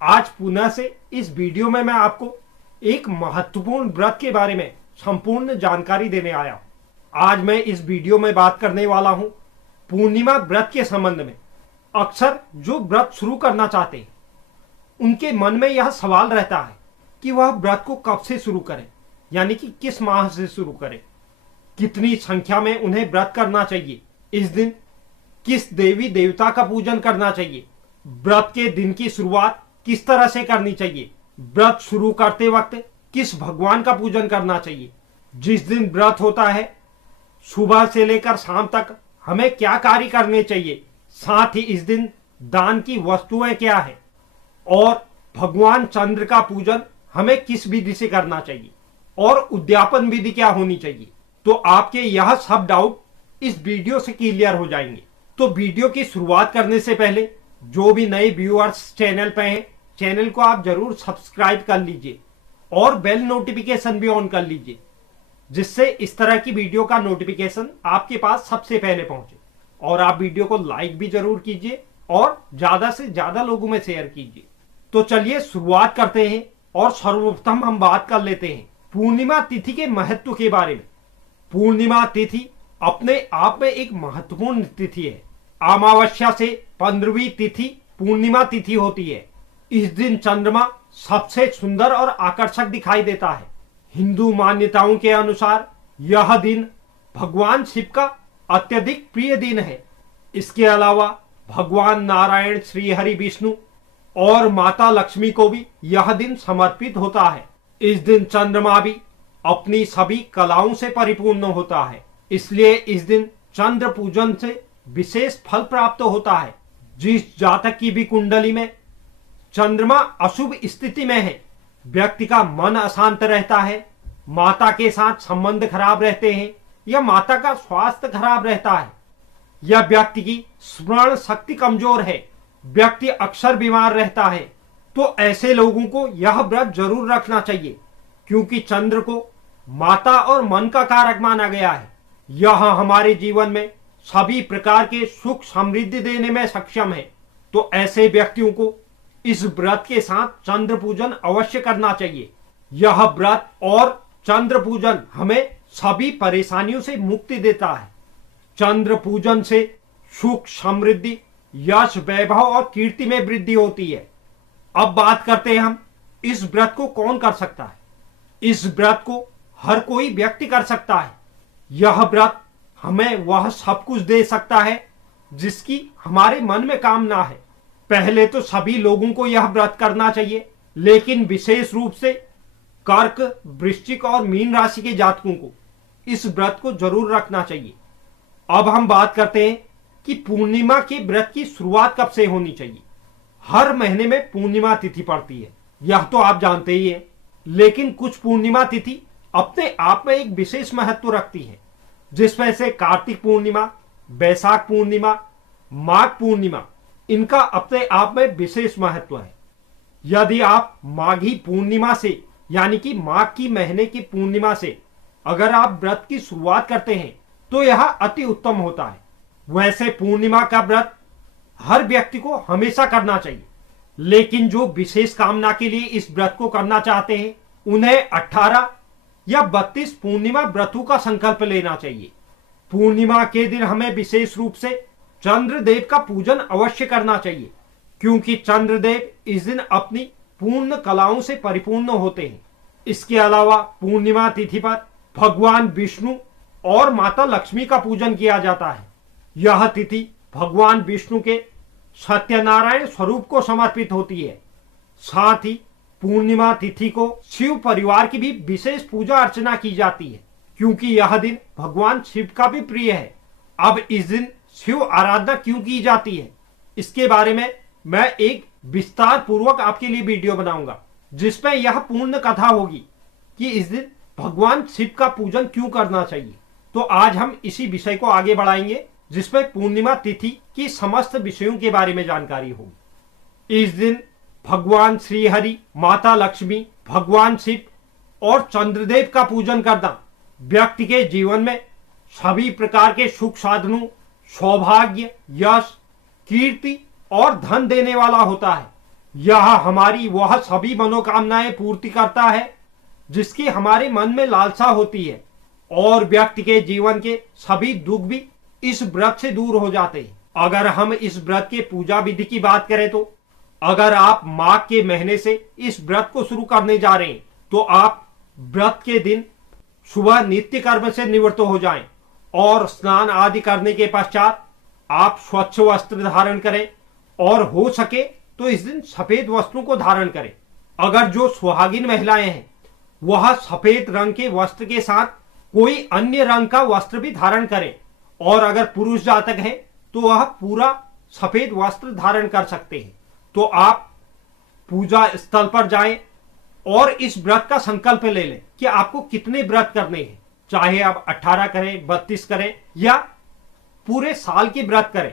आज पुनः से इस वीडियो में मैं आपको एक महत्वपूर्ण व्रत के बारे में संपूर्ण जानकारी देने आया हूं। आज मैं इस वीडियो में बात करने वाला हूं पूर्णिमा व्रत के संबंध में। अक्सर जो व्रत शुरू करना चाहते हैं उनके मन में यह सवाल रहता है कि वह व्रत को कब से शुरू करें, यानी कि किस माह से शुरू करें, कितनी संख्या में उन्हें व्रत करना चाहिए, इस दिन किस देवी देवता का पूजन करना चाहिए, व्रत के दिन की शुरुआत किस तरह से करनी चाहिए, व्रत शुरू करते वक्त किस भगवान का पूजन करना चाहिए, जिस दिन व्रत होता है सुबह से लेकर शाम तक हमें क्या कार्य करने चाहिए, साथ ही इस दिन दान की वस्तुएं क्या है और भगवान चंद्र का पूजन हमें किस विधि से करना चाहिए और उद्यापन विधि क्या होनी चाहिए। तो आपके यह सब डाउट इस वीडियो से क्लियर हो जाएंगे। तो वीडियो की शुरुआत करने से पहले जो भी नए व्यूअर्स चैनल पे हैं, चैनल को आप जरूर सब्सक्राइब कर लीजिए और बेल नोटिफिकेशन भी ऑन कर लीजिए, जिससे इस तरह की वीडियो का नोटिफिकेशन आपके पास सबसे पहले पहुंचे। और आप वीडियो को लाइक भी जरूर कीजिए और ज्यादा से ज्यादा लोगों में शेयर कीजिए। तो चलिए शुरुआत करते हैं और सर्वप्रथम हम बात कर लेते हैं पूर्णिमा तिथि के महत्व के बारे में। पूर्णिमा तिथि अपने आप में एक महत्वपूर्ण तिथि है। अमावस्या से 15वीं तिथि पूर्णिमा तिथि होती है। इस दिन चंद्रमा सबसे सुंदर और आकर्षक दिखाई देता है। हिंदू मान्यताओं के अनुसार यह दिन भगवान शिव का अत्यधिक प्रिय दिन है। इसके अलावा भगवान नारायण, श्री हरि विष्णु और माता लक्ष्मी को भी यह दिन समर्पित होता है। इस दिन चंद्रमा भी अपनी सभी कलाओं से परिपूर्ण होता है, इसलिए इस दिन चंद्र पूजन से विशेष फल प्राप्त होता है। जिस जातक की भी कुंडली में चंद्रमा अशुभ स्थिति में है, व्यक्ति का मन अशांत रहता है, माता के साथ संबंध खराब रहते हैं या माता का स्वास्थ्य खराब रहता है या व्यक्ति की स्मरण शक्ति कमजोर है, व्यक्ति अक्सर बीमार रहता है, तो ऐसे लोगों को यह व्रत जरूर रखना चाहिए, क्योंकि चंद्र को माता और मन का कारक माना गया है। यह हमारे जीवन में सभी प्रकार के सुख समृद्धि देने में सक्षम है। तो ऐसे व्यक्तियों को इस व्रत के साथ चंद्र पूजन अवश्य करना चाहिए। यह व्रत और चंद्र पूजन हमें सभी परेशानियों से मुक्ति देता है। चंद्र पूजन से सुख समृद्धि, यश, वैभव और कीर्ति में वृद्धि होती है। अब बात करते हैं हम इस व्रत को कौन कर सकता है। इस व्रत को हर कोई व्यक्ति कर सकता है। यह व्रत हमें वह सब कुछ दे सकता है जिसकी हमारे मन में कामना है। पहले तो सभी लोगों को यह व्रत करना चाहिए, लेकिन विशेष रूप से कर्क, वृश्चिक और मीन राशि के जातकों को इस व्रत को जरूर रखना चाहिए। अब हम बात करते हैं कि पूर्णिमा के व्रत की शुरुआत कब से होनी चाहिए। हर महीने में पूर्णिमा तिथि पड़ती है, यह तो आप जानते ही हैं, लेकिन कुछ पूर्णिमा तिथि अपने आप में एक विशेष महत्व रखती है, जिसमें से कार्तिक पूर्णिमा, बैसाख पूर्णिमा, माघ पूर्णिमा, इनका अपने आप में विशेष महत्व है। यदि आप माघी पूर्णिमा से, यानी कि माघ की महीने की पूर्णिमा से अगर आप व्रत की शुरुआत करते हैं तो यह अति उत्तम होता है। वैसे पूर्णिमा का व्रत हर व्यक्ति को हमेशा करना चाहिए, लेकिन जो विशेष कामना के लिए इस व्रत को करना चाहते हैं उन्हें 18 या 32 पूर्णिमा व्रतों का संकल्प लेना चाहिए। पूर्णिमा के दिन हमें विशेष रूप से चंद्रदेव का पूजन अवश्य करना चाहिए, क्योंकि चंद्रदेव इस दिन अपनी पूर्ण कलाओं से परिपूर्ण होते हैं। इसके अलावा पूर्णिमा तिथि पर भगवान विष्णु और माता लक्ष्मी का पूजन किया जाता है। यह तिथि भगवान विष्णु के सत्यनारायण स्वरूप को समर्पित होती है। साथ ही पूर्णिमा तिथि को शिव परिवार की भी विशेष पूजा अर्चना की जाती है, क्योंकि यह दिन भगवान शिव का भी प्रिय है। अब इस दिन शिव आराधना क्यों की जाती है, इसके बारे में मैं एक विस्तार पूर्वक आपके लिए वीडियो बनाऊंगा, जिसमें यह पूर्ण कथा होगी कि इस दिन भगवान शिव का पूजन क्यों करना चाहिए। तो आज हम इसी विषय को आगे बढ़ाएंगे, जिसमें पूर्णिमा तिथि की समस्त विषयों के बारे में जानकारी होगी। इस दिन भगवान श्री हरि, माता लक्ष्मी, भगवान शिव और चंद्रदेव का पूजन करना व्यक्ति के जीवन में सभी प्रकार के सुख साधनों, सौभाग्य, यश, कीर्ति और धन देने वाला होता है। यह हमारी वह सभी मनोकामनाएं पूर्ति करता है जिसकी हमारे मन में लालसा होती है, और व्यक्ति के जीवन के सभी दुख भी इस व्रत से दूर हो जाते हैं। अगर हम इस व्रत के पूजा विधि की बात करें तो अगर आप माघ के महीने से इस व्रत को शुरू करने जा रहे हैं तो आप व्रत के दिन सुबह नित्य कर्म से निवृत्त हो जाएं और स्नान आदि करने के पश्चात आप स्वच्छ वस्त्र धारण करें और हो सके तो इस दिन सफेद वस्त्रों को धारण करें। अगर जो सुहागिन महिलाएं हैं वह सफेद रंग के वस्त्र के साथ कोई अन्य रंग का वस्त्र भी धारण करें, और अगर पुरुष जातक है तो वह पूरा सफेद वस्त्र धारण कर सकते हैं। तो आप पूजा स्थल पर जाएं और इस व्रत का संकल्प ले लें कि आपको कितने व्रत करने हैं, चाहे आप 18 करें, 32 करें या पूरे साल के व्रत करें,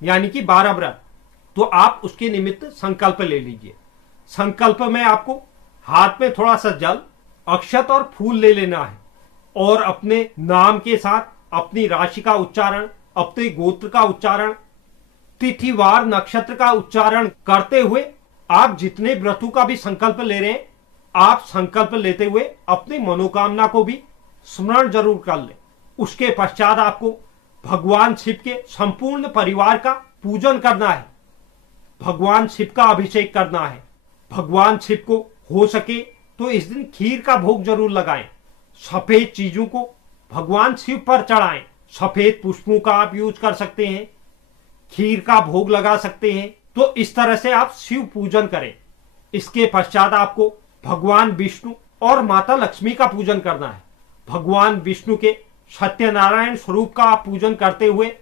यानी कि 12 व्रत। तो आप उसके निमित्त संकल्प ले लीजिए। संकल्प में आपको हाथ में थोड़ा सा जल, अक्षत और फूल ले लेना है और अपने नाम के साथ अपनी राशि का उच्चारण, अपने गोत्र का उच्चारण, तिथिवार नक्षत्र का उच्चारण करते हुए आप जितने व्रतों का भी संकल्प ले रहे हैं, आप संकल्प लेते हुए अपनी मनोकामना को भी स्मरण जरूर कर ले। उसके पश्चात आपको भगवान शिव के संपूर्ण परिवार का पूजन करना है, भगवान शिव का अभिषेक करना है। भगवान शिव को हो सके तो इस दिन खीर का भोग जरूर लगाएं। सफेद चीजों को भगवान शिव पर चढ़ाएं। सफेद पुष्पों का आप यूज कर सकते हैं, खीर का भोग लगा सकते हैं। तो इस तरह से आप शिव पूजन करें। इसके पश्चात आपको भगवान विष्णु और माता लक्ष्मी का पूजन करना है। भगवान विष्णु के सत्यनारायण स्वरूप का आप पूजन करते हुए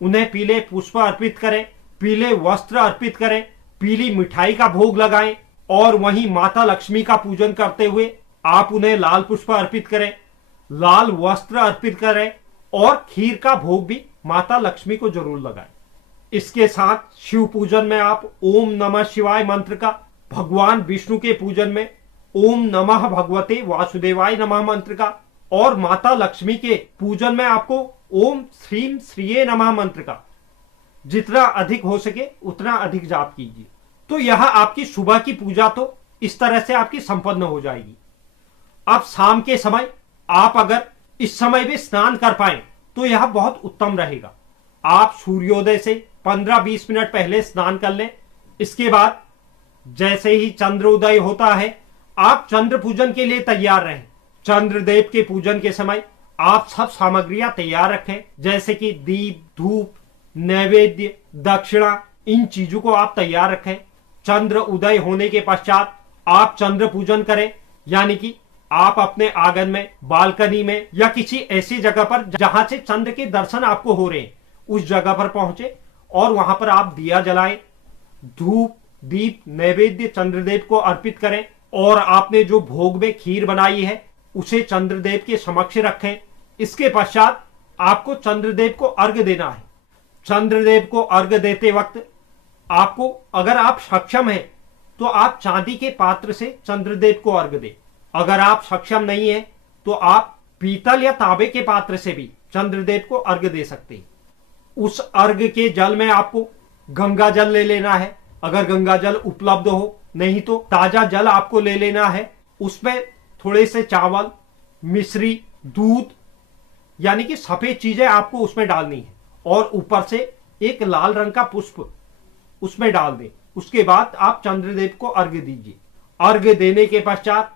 उन्हें पीले पुष्प अर्पित करें, पीले वस्त्र अर्पित करें, पीली मिठाई का भोग लगाएं, और वहीं माता लक्ष्मी का पूजन करते हुए आप उन्हें लाल पुष्प अर्पित करें, लाल वस्त्र अर्पित करें और खीर का भोग भी माता लक्ष्मी को जरूर लगाएं। इसके साथ शिव पूजन में आप ओम नमः शिवाय मंत्र का, भगवान विष्णु के पूजन में ओम नमः भगवते वासुदेवाय नमः मंत्र का, और माता लक्ष्मी के पूजन में आपको ओम श्रीम श्रीये नमः मंत्र का जितना अधिक हो सके उतना अधिक जाप कीजिए। तो यह आपकी सुबह की पूजा तो इस तरह से आपकी संपन्न हो जाएगी। अब शाम के समय आप अगर इस समय भी स्नान कर पाए तो यह बहुत उत्तम रहेगा। आप सूर्योदय से 15-20 मिनट पहले स्नान कर लें। इसके बाद जैसे ही चंद्रोदय होता है आप चंद्र पूजन के लिए तैयार रहें। चंद्रदेव के पूजन के समय आप सब सामग्रियां तैयार रखें, जैसे कि दीप, धूप, नैवेद्य, दक्षिणा, इन चीजों को आप तैयार रखें। चंद्र उदय होने के पश्चात आप चंद्र पूजन करें, यानी कि आप अपने आंगन में, बालकनी में या किसी ऐसी जगह पर जहां से चंद्र के दर्शन आपको हो रहे हैं उस जगह पर पहुंचे और वहां पर आप दिया जलाएं, धूप, दीप, नैवेद्य चंद्रदेव को अर्पित करें, और आपने जो भोग में खीर बनाई है उसे चंद्रदेव के समक्ष रखें। इसके पश्चात आपको चंद्रदेव को अर्घ्य देना है। चंद्रदेव को अर्घ्य देते वक्त आपको, अगर आप सक्षम हैं तो आप चांदी के पात्र से चंद्रदेव को अर्घ्य दें। अगर आप सक्षम नहीं है तो आप पीतल या तांबे के पात्र से भी चंद्रदेव को अर्घ्य दे सकते हैं। उस अर्घ्य के जल में आपको गंगा जल ले लेना है, अगर गंगा जल उपलब्ध हो, नहीं तो ताजा जल आपको ले लेना है। उसमें थोड़े से चावल, मिश्री, दूध, यानी कि सफेद चीजें आपको उसमें डालनी है, और ऊपर से एक लाल रंग का पुष्प उसमें डाल दें। उसके बाद आप चंद्रदेव को अर्घ्य दीजिए। अर्घ्य देने के पश्चात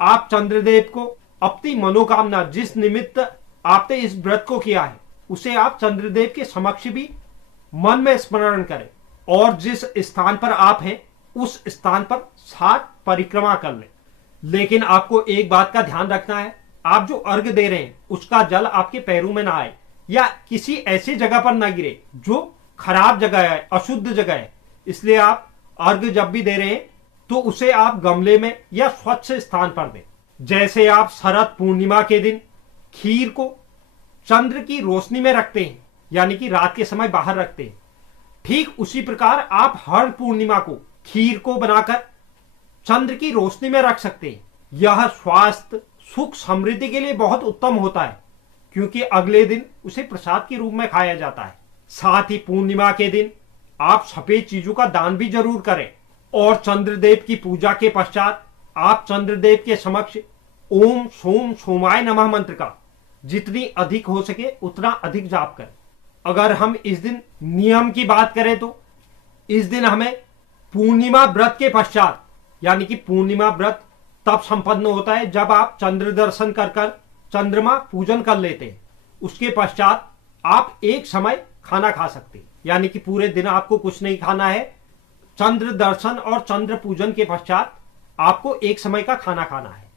आप चंद्रदेव को अपनी मनोकामना, जिस निमित्त आपने इस व्रत को किया है, उसे आप चंद्रदेव के समक्ष भी मन में स्मरण करें, और जिस स्थान पर आप हैं उस स्थान पर 7 परिक्रमा कर लें। लेकिन आपको एक बात का ध्यान रखना है, आप जो अर्घ्य दे रहे हैं उसका जल आपके पैरों में ना आए या किसी ऐसी जगह पर ना गिरे जो खराब जगह है, अशुद्ध जगह है। इसलिए आप अर्घ्य जब भी दे रहे हैं तो उसे आप गमले में या स्वच्छ स्थान पर दें। जैसे आप शरद पूर्णिमा के दिन खीर को चंद्र की रोशनी में रखते हैं, यानी कि रात के समय बाहर रखते हैं, ठीक उसी प्रकार आप हर पूर्णिमा को खीर को बनाकर चंद्र की रोशनी में रख सकते हैं। यह स्वास्थ्य, सुख, समृद्धि के लिए बहुत उत्तम होता है, क्योंकि अगले दिन उसे प्रसाद के रूप में खाया जाता है। साथ ही पूर्णिमा के दिन आप सफेद चीजों का दान भी जरूर करें। और चंद्रदेव की पूजा के पश्चात आप चंद्रदेव के समक्ष ओम सोम सोमाय नमः मंत्र का जितनी अधिक हो सके उतना अधिक जाप करें। अगर हम इस दिन नियम की बात करें तो इस दिन हमें पूर्णिमा व्रत के पश्चात, यानी कि पूर्णिमा व्रत तब संपन्न होता है जब आप चंद्र दर्शन कर चंद्रमा पूजन कर लेते हैं। उसके पश्चात आप एक समय खाना खा सकते हैं, यानी कि पूरे दिन आपको कुछ नहीं खाना है। चंद्र दर्शन और चंद्र पूजन के पश्चात आपको एक समय का खाना खाना है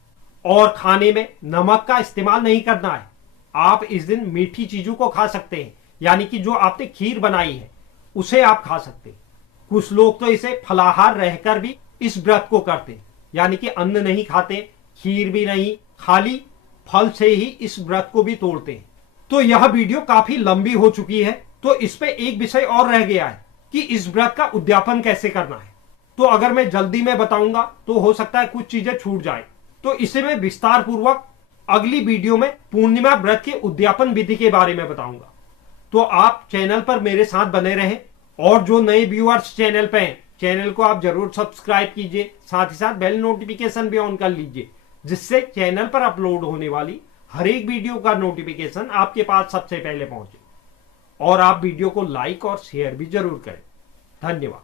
और खाने में नमक का इस्तेमाल नहीं करना है। आप इस दिन मीठी चीजों को खा सकते हैं, यानी कि जो आपने खीर बनाई है उसे आप खा सकते हैं। कुछ लोग तो इसे फलाहार रहकर भी इस व्रत को करते हैं, यानी कि अन्न नहीं खाते, खीर भी नहीं, खाली फल से ही इस व्रत को भी तोड़ते हैं। तो यह वीडियो काफी लंबी हो चुकी है, तो इस पे एक विषय और रह गया है कि इस व्रत का उद्यापन कैसे करना है। तो अगर मैं जल्दी में बताऊंगा तो हो सकता है कुछ चीजें छूट जाए, तो इसे मैं विस्तार पूर्वक अगली वीडियो में पूर्णिमा व्रत के उद्यापन विधि के बारे में बताऊंगा। तो आप चैनल पर मेरे साथ बने रहें और जो नए व्यूअर्स चैनल पे हैं, चैनल को आप जरूर सब्सक्राइब कीजिए, साथ ही साथ बेल नोटिफिकेशन भी ऑन कर लीजिए, जिससे चैनल पर अपलोड होने वाली हर एक वीडियो का नोटिफिकेशन आपके पास सबसे पहले पहुंचे। और आप वीडियो को लाइक और शेयर भी जरूर करें। धन्यवाद।